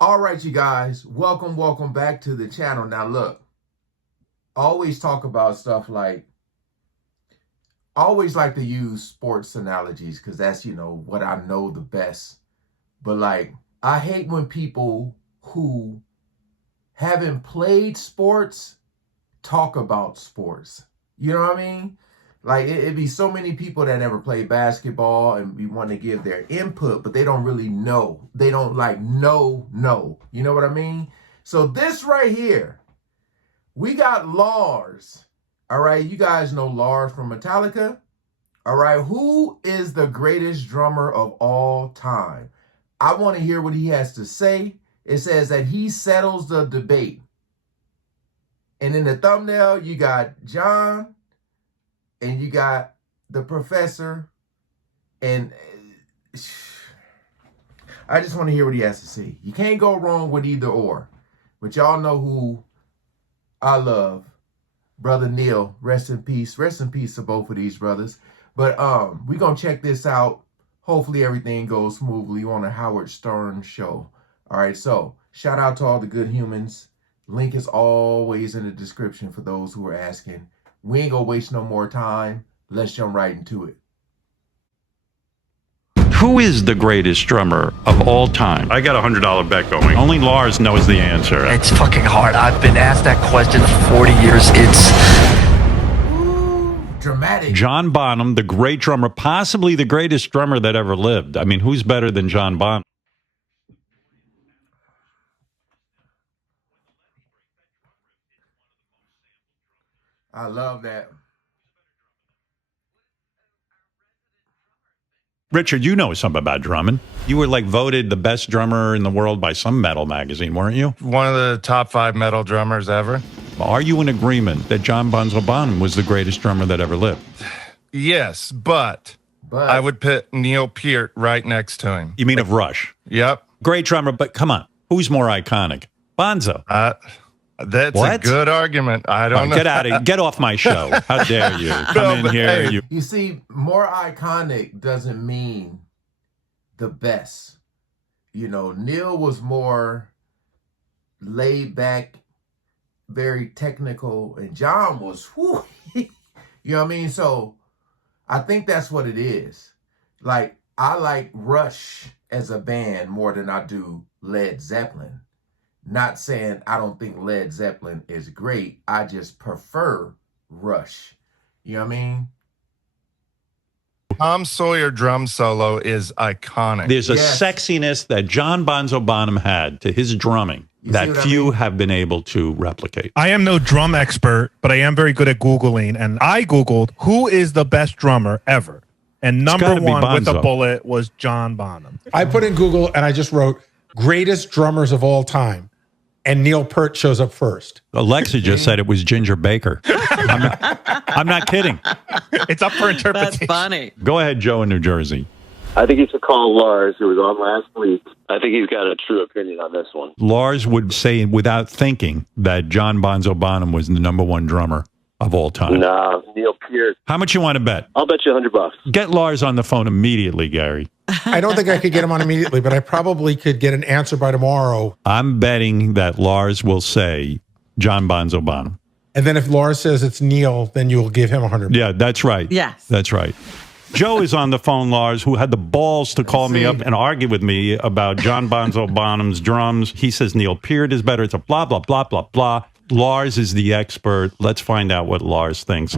All right, you guys, welcome back to the channel. Now, look, I always talk about stuff like, I always like to use sports analogies because that's, what I know the best. But like, I hate when people who haven't played sports talk about sports. You know what I mean? Like, it'd be so many people that never played basketball and we want to give their input, but they don't really know. They don't like know. You know what I mean? So this right here, we got Lars. All right, you guys know Lars from Metallica. All right, who is the greatest drummer of all time? I want to hear what he has to say. It says that he settles the debate. And in the thumbnail, you got John and you got the professor. And I just want to hear what he has to say. You can't go wrong with either or. But y'all know who I love. Brother Neil, rest in peace. Rest in peace to both of these brothers. But we're going to check this out. Hopefully everything goes smoothly on a Howard Stern show. All right, so shout out to all the good humans. Link is always in the description for those who are asking. We ain't going to waste no more time. Let's jump right into it. Who is the greatest drummer of all time? I got a $100 bet going. Only Lars knows the answer. It's fucking hard. I've been asked that question for 40 years. Dramatic. John Bonham, the great drummer, possibly the greatest drummer that ever lived. I mean, who's better than John Bonham? I love that. Richard, you know something about drumming. You were like voted the best drummer in the world by some metal magazine, weren't you? One of the top 5 metal drummers ever. Are you in agreement that John Bonzo Bonham was the greatest drummer that ever lived? Yes, but I would put Neil Peart right next to him. You mean of Rush? Yep. Great drummer, but come on. Who's more iconic? Bonzo. That's What? a good argument. I don't know. Get out of get off my show. How dare you? Come in here. hey. You see, more iconic doesn't mean the best. Neil was more laid back, very technical, and John was, whew, you know what I mean? So I think that's what it is. Like, I like Rush as a band more than I do Led Zeppelin. Not saying I don't think Led Zeppelin is great. I just prefer Rush. You know what I mean? Tom Sawyer drum solo is iconic. There's a Yes. sexiness that John Bonzo Bonham had to his drumming that what I few mean? have been able to replicate. I am no drum expert, but I am very good at Googling. And I Googled who is the best drummer ever. And number gotta be one with a Bonzo. bullet was John Bonham. I put in Google and I just wrote greatest drummers of all time. And Neil Peart shows up first. Alexa just said it was Ginger Baker. I'm not kidding. It's up for interpretation. That's funny. Go ahead, Joe in New Jersey. I think you should call Lars, who was on last week. I think he's got a true opinion on this one. Lars would say without thinking that John Bonzo Bonham was the number one drummer of all time. Nah, Neil Peart. How much you want to bet? I'll bet you $100. Get Lars on the phone immediately, Gary. I don't think I could get him on immediately, but I probably could get an answer by tomorrow. I'm betting that Lars will say John Bonzo Bonham. And then if Lars says it's Neil, then you'll give him 100. Yeah, that's right. Yes. That's right. Joe is on the phone, Lars, who had the balls to call me up and argue with me about John Bonzo Bonham's drums. He says Neil Peart is better. It's a blah, blah, blah, blah, blah. Lars is the expert. Let's find out what Lars thinks.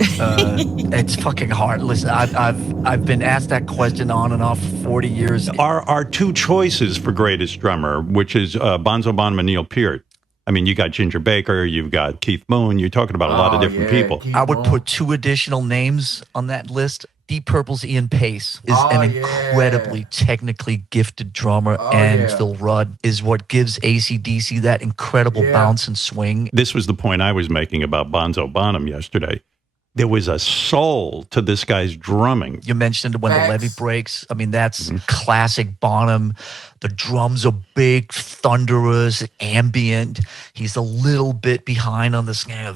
It's fucking hard. Listen, I've been asked that question on and off for 40 years. Our two choices for greatest drummer, which is Bonzo Bonham and Neil Peart. I mean, you got Ginger Baker, you've got Keith Moon. You're talking about a lot of different people. Keith I would Moon. put 2 additional names on that list. Deep Purple's Ian Pace is Oh, an yeah. incredibly technically gifted drummer, and yeah. Phil Rudd is what gives AC/DC that incredible Yeah. bounce and swing. This was the point I was making about Bonzo Bonham yesterday. There was a soul to this guy's drumming. You mentioned when Facts. the levee breaks. I mean, that's classic Bonham. The drums are big, thunderous, ambient. He's a little bit behind on the snare.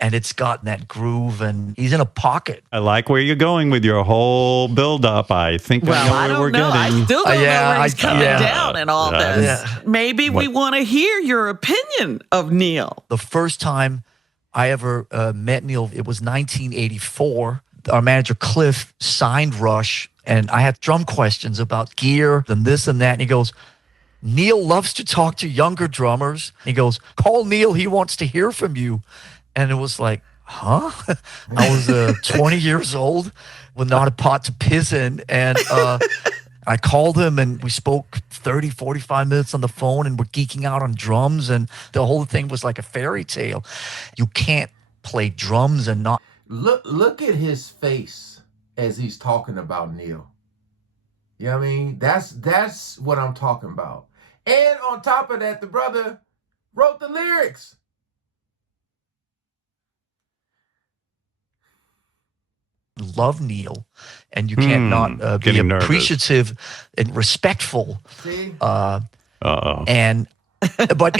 and it's got that groove, and he's in a pocket. I like where you're going with your whole build-up. I think I know I where we're don't know. getting. I still don't know Yeah, where he's coming down in all this. Yeah. Maybe we want to hear your opinion of Neil. The first time I ever met Neil, it was 1984. Our manager, Cliff, signed Rush, and I had drum questions about gear and this and that. And he goes, Neil loves to talk to younger drummers. He goes, call Neil. He wants to hear from you. And it was like, huh? I was 20 years old with not a pot to piss in. And I called him and we spoke 30, 45 minutes on the phone and we're geeking out on drums. And the whole thing was like a fairy tale. You can't play drums and not. Look at his face as he's talking about Neil. You know what I mean? That's what I'm talking about. And on top of that, the brother wrote the lyrics. Love Neil, and you can't not be appreciative and respectful. See? And but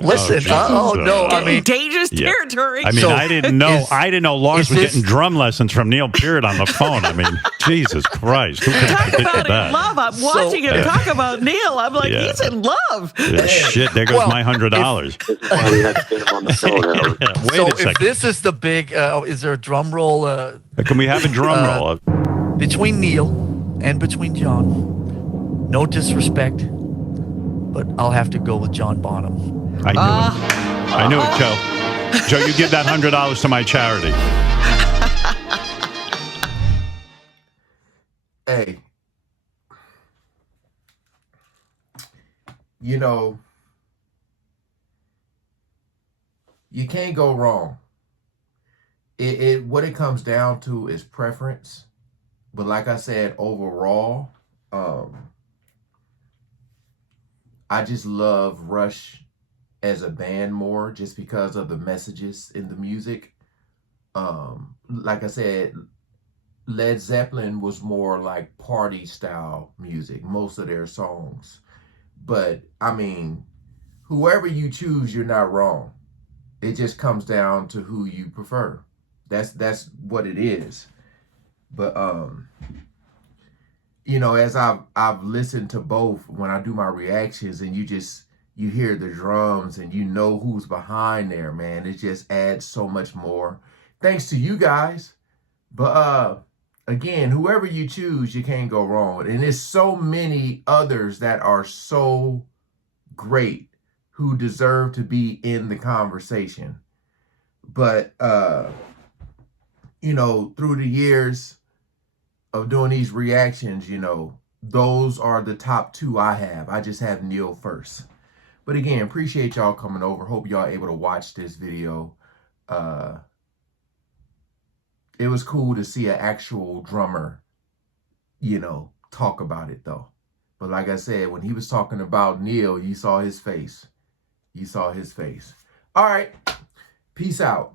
listen, no, I mean dangerous territory. I mean, I didn't know Lars was getting drum lessons from Neil Peart on the phone. I mean, Jesus Christ, who could talk predict about that? in love. I'm watching him talk about Neil. I'm like, he's in love. Yeah, shit, there goes my $100. So if this is the big, is there a drum roll? Can we have a drum roll? Between Neil and between John, no disrespect, but I'll have to go with John Bonham. I knew it. I knew it, Joe. Joe, you give that $100 to my charity. Hey, you know, you can't go wrong. What it comes down to is preference. But like I said, overall, I just love Rush as a band more just because of the messages in the music. Like I said, Led Zeppelin was more like party style music, most of their songs. But I mean, whoever you choose, you're not wrong. It just comes down to who you prefer. That's what it is. But you know, as I've listened to both when I do my reactions, and you hear the drums and you know who's behind there, man. It just adds so much more. Thanks to you guys. But again, whoever you choose, you can't go wrong. And there's so many others that are so great who deserve to be in the conversation. But you know, through the years of doing these reactions, you know, those are the top two I have. I just have Neil first. But again, appreciate y'all coming over. Hope y'all able to watch this video. It was cool to see an actual drummer, you know, talk about it though. But like I said, when he was talking about Neil, you saw his face. You saw his face. All right. Peace out.